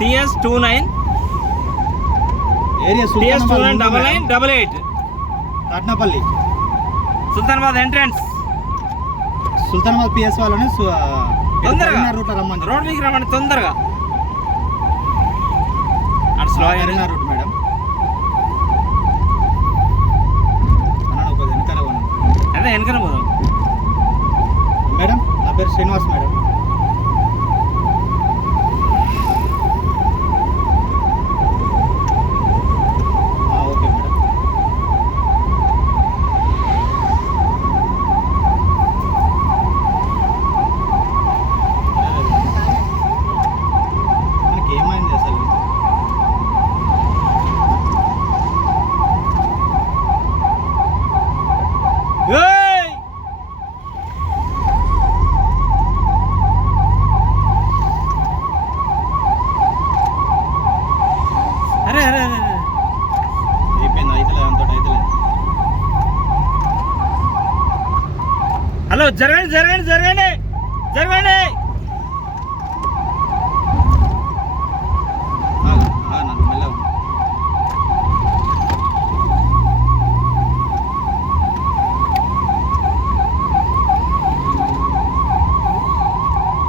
TS two nine TS two nine double nine double eight Katnapalli Sultanabad entrance Sultanabad PS వాళ్ళని తొందరగా route రమ్మని road మీకు రమ్మని తొందరగా అటు స్లో అయినా రూట్ మేడం అన్న వెనకాల పోదాం మేడం నా పేరు శ్రీనివాస్ మేడం హలో జరగండి జరగండి జరగండి జరగండి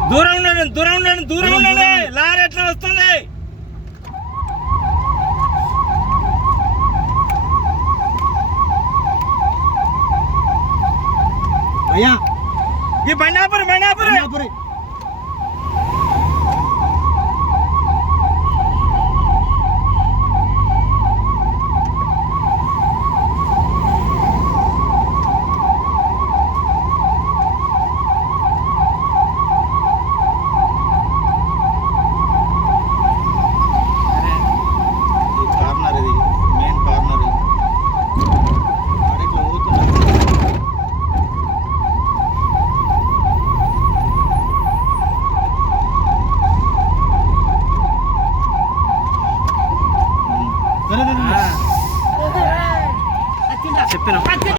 దూరం ఉండండి దూరం ఉండండి దూరం ఉండండి లారీ ఎట్లా వస్తుంది भैया ये बनापुर बनापुर बनापुर చెప్పిన